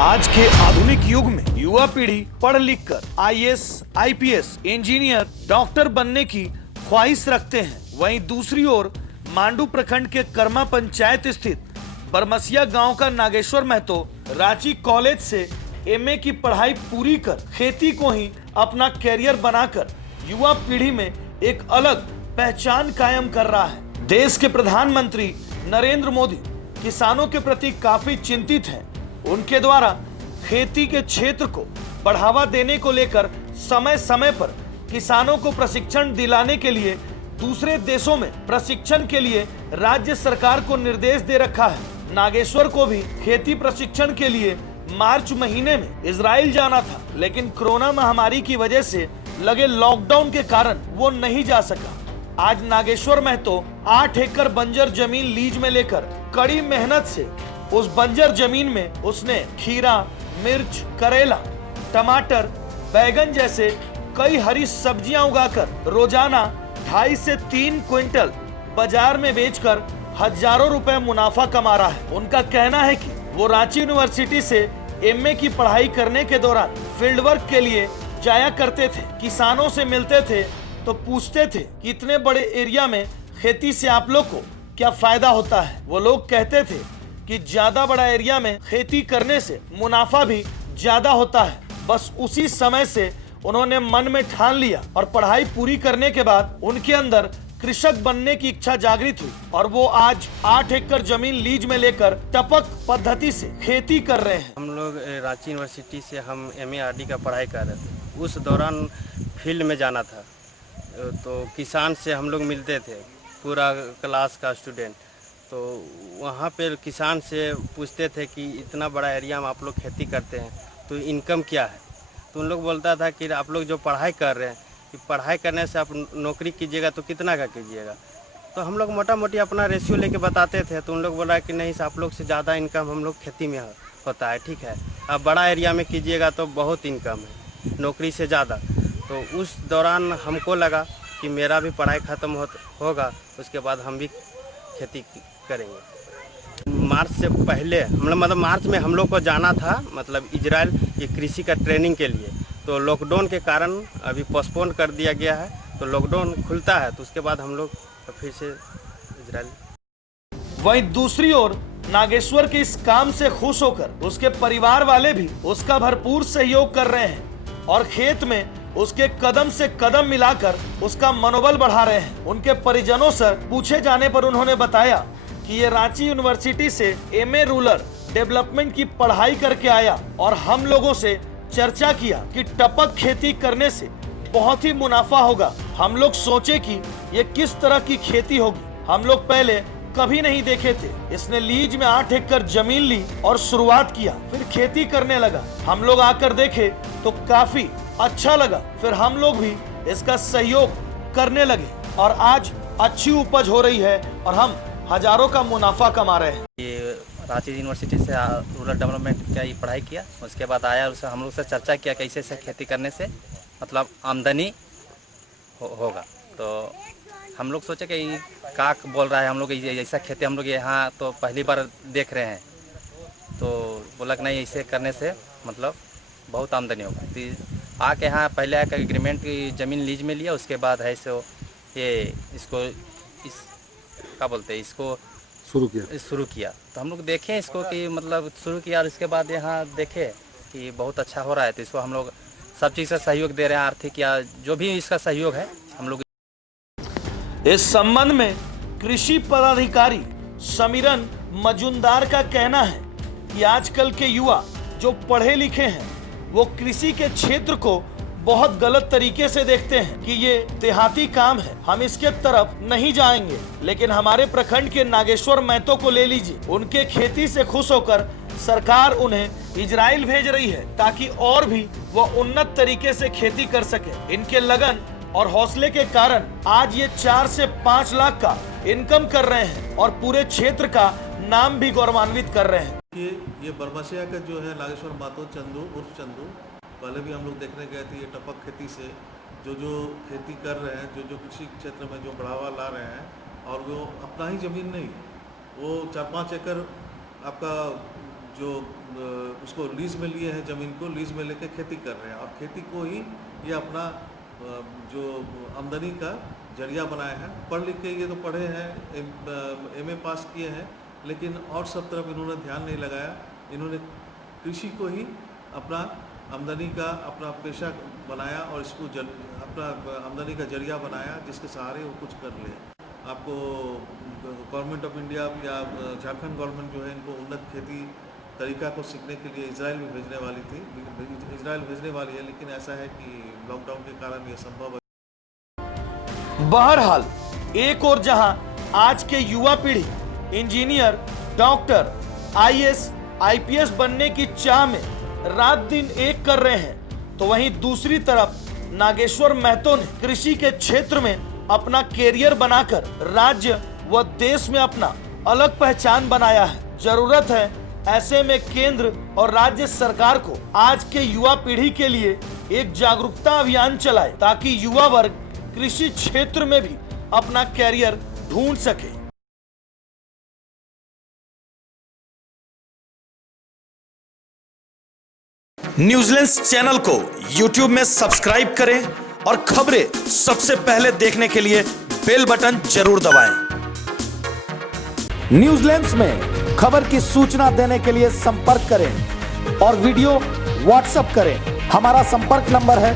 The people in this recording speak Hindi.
आज के आधुनिक युग में युवा पीढ़ी पढ़ लिख कर आईएएस, आईपीएस, इंजीनियर, डॉक्टर बनने की ख्वाहिश रखते हैं। वहीं दूसरी ओर मांडू प्रखंड के कर्मा पंचायत स्थित बरमसिया गांव का नागेश्वर महतो रांची कॉलेज से एमए की पढ़ाई पूरी कर खेती को ही अपना कैरियर बनाकर युवा पीढ़ी में एक अलग पहचान कायम कर रहा है। देश के प्रधानमंत्री नरेंद्र मोदी किसानों के प्रति काफी चिंतित हैं। उनके द्वारा खेती के क्षेत्र को बढ़ावा देने को लेकर समय समय पर किसानों को प्रशिक्षण दिलाने के लिए दूसरे देशों में प्रशिक्षण के लिए राज्य सरकार को निर्देश दे रखा है। नागेश्वर को भी खेती प्रशिक्षण के लिए मार्च महीने में इजराइल जाना था, लेकिन कोरोना महामारी की वजह से लगे लॉकडाउन के कारण वो नहीं जा सका। आज नागेश्वर महतो 8 एकड़ बंजर जमीन लीज में लेकर कड़ी मेहनत से उस बंजर जमीन में उसने खीरा, मिर्च, करेला, टमाटर, बैगन जैसे कई हरी सब्जियां उगाकर रोजाना 2.5 से 3 क्विंटल बाजार में बेचकर हजारों रुपए मुनाफा कमा रहा है। उनका कहना है कि वो रांची यूनिवर्सिटी से एमए की पढ़ाई करने के दौरान फील्ड वर्क के लिए जाया करते थे। किसानों से मिलते थे तो पूछते थे कि इतने बड़े एरिया में खेती से आप लोग को क्या फायदा होता है। वो लोग कहते थे कि ज्यादा बड़ा एरिया में खेती करने से मुनाफा भी ज्यादा होता है। बस उसी समय से उन्होंने मन में ठान लिया और पढ़ाई पूरी करने के बाद उनके अंदर कृषक बनने की इच्छा जागृत हुई और वो आज 8 एकड़ जमीन लीज में लेकर टपक पद्धति से खेती कर रहे हैं। हम लोग रांची यूनिवर्सिटी से हम एमए आरडी का पढ़ाई कर रहे थे। उस दौरान फील्ड में जाना था तो किसान से हम लोग मिलते थे, पूरा क्लास का स्टूडेंट। तो वहाँ पे किसान से पूछते थे कि इतना बड़ा एरिया में आप लोग खेती करते हैं तो इनकम क्या है। तो उन लोग बोलता था कि आप लोग जो पढ़ाई कर रहे हैं कि पढ़ाई करने से आप नौकरी कीजिएगा तो कितना का कीजिएगा। तो हम लोग मोटा मोटी अपना रेशियो लेके बताते थे। तो उन लोग बोला कि नहीं आप लोग से ज़्यादा इनकम हम लोग खेती में होता है। ठीक है, आप बड़ा एरिया में कीजिएगा तो बहुत इनकम है, नौकरी से ज़्यादा। तो उस दौरान हमको लगा कि मेरा भी पढ़ाई ख़त्म होगा, उसके बाद हम भी खेती करेंगे। मार्च से पहले मतलब मार्च में हम लोग को जाना था, मतलब इजराइल ये कृषि का ट्रेनिंग के लिए। तो लॉकडाउन के कारण अभी पोस्टपोन कर दिया गया है। तो लॉकडाउन खुलता है तो उसके बाद हम लोग फिर से इजराइल। वहीं दूसरी ओर नागेश्वर के इस काम से खुश होकर उसके परिवार वाले भी उसका भरपूर सहयोग कर रहे हैं और खेत में उसके कदम से कदम मिलाकर उसका मनोबल बढ़ा रहे हैं। उनके परिजनों से पूछे जाने पर उन्होंने बताया कि ये रांची यूनिवर्सिटी से एमए रूरल डेवलपमेंट की पढ़ाई करके आया और हम लोगों से चर्चा किया कि टपक खेती करने से बहुत ही मुनाफा होगा। हम लोग सोचे कि ये किस तरह की खेती होगी, हम लोग पहले कभी नहीं देखे थे। इसने लीज में 8 एकड़ जमीन ली और शुरुआत किया, फिर खेती करने लगा। हम लोग आकर देखे तो काफी अच्छा लगा, फिर हम लोग भी इसका सहयोग करने लगे और आज अच्छी उपज हो रही है और हम हजारों का मुनाफा कमा रहे हैं। ये रांची यूनिवर्सिटी से रूरल डेवलपमेंट का ये पढ़ाई किया, उसके बाद आया उससे हम लोग से चर्चा किया कैसे से खेती करने से मतलब आमदनी होगा। तो हम लोग सोचे कि का बोल रहा है, हम लोग ऐसा खेती हम लोग यहाँ तो पहली बार देख रहे हैं। तो बोला कि नहीं ऐसे करने से मतलब बहुत आमदनी होगा। तो आके यहाँ पहले आकर एग्रीमेंट की ज़मीन लीज में लिया, उसके बाद है सो ये इसको इस क्या बोलते हैं इसको शुरू किया। तो हम लोग देखें इसको कि मतलब शुरू किया और इसके बाद यहाँ देखे कि बहुत अच्छा हो रहा है। तो इसको हम लोग सब चीज़ का सहयोग दे रहे हैं, आर्थिक या जो भी इसका सहयोग है हम लोग। इस संबंध में कृषि पदाधिकारी समीरन मजुमदार का कहना है कि आजकल के युवा जो पढ़े लिखे हैं वो कृषि के क्षेत्र को बहुत गलत तरीके से देखते हैं कि ये देहाती काम है, हम इसके तरफ नहीं जाएंगे। लेकिन हमारे प्रखंड के नागेश्वर महतो को ले लीजिए, उनके खेती से खुश होकर सरकार उन्हें इजराइल भेज रही है ताकि और भी वो उन्नत तरीके से खेती कर सके। इनके लगन और हौसले के कारण आज ये 4 से 5 लाख का इनकम कर रहे हैं और पूरे क्षेत्र का नाम भी गौरवान्वित कर रहे हैं। ये बरमसिया का जो है नागेश्वर महतो चंदू उर्फ चंदू, पहले भी हम लोग देखने गए थे। ये टपक खेती से जो खेती कर रहे हैं, जो कृषि क्षेत्र में जो बढ़ावा ला रहे हैं और वो अपना ही ज़मीन नहीं, वो 4-5 एकड़ आपका जो उसको लीज में लिए हैं, ज़मीन को लीज में लेके खेती कर रहे हैं और खेती को ही ये अपना जो आमदनी का जरिया बनाए हैं। पढ़ लिख के ये तो पढ़े हैं, एमए पास किए हैं, लेकिन और सब तरफ इन्होंने ध्यान नहीं लगाया। इन्होंने कृषि को ही अपना आमदनी का अपना पेशा बनाया और इसको अपना आमदनी का जरिया बनाया, जिसके सहारे वो कुछ कर ले। आपको गवर्नमेंट ऑफ इंडिया या झारखंड गवर्नमेंट जो है इनको उन्नत खेती तरीका को सीखने के लिए इजराइल भी भेजने वाली थी, इजराइल भेजने वाली है, लेकिन ऐसा है कि लॉकडाउन के कारण ये संभव है। बहरहाल एक और जहां आज के युवा पीढ़ी इंजीनियर, डॉक्टर, आईएएस, आईपीएस बनने की चाह में रात दिन एक कर रहे हैं, तो वहीं दूसरी तरफ नागेश्वर महतो ने कृषि के क्षेत्र में अपना कैरियर बनाकर राज्य व देश में अपना अलग पहचान बनाया है। जरूरत है ऐसे में केंद्र और राज्य सरकार को आज के युवा पीढ़ी के लिए एक जागरूकता अभियान चलाए, ताकि युवा वर्ग कृषि क्षेत्र में भी अपना कैरियर ढूंढ सके। न्यूजीलैंड चैनल को YouTube में सब्सक्राइब करें और खबरें सबसे पहले देखने के लिए बेल बटन जरूर दबाएं। न्यूजीलैंड में खबर की सूचना देने के लिए संपर्क करें और वीडियो व्हाट्सएप करें। हमारा संपर्क नंबर है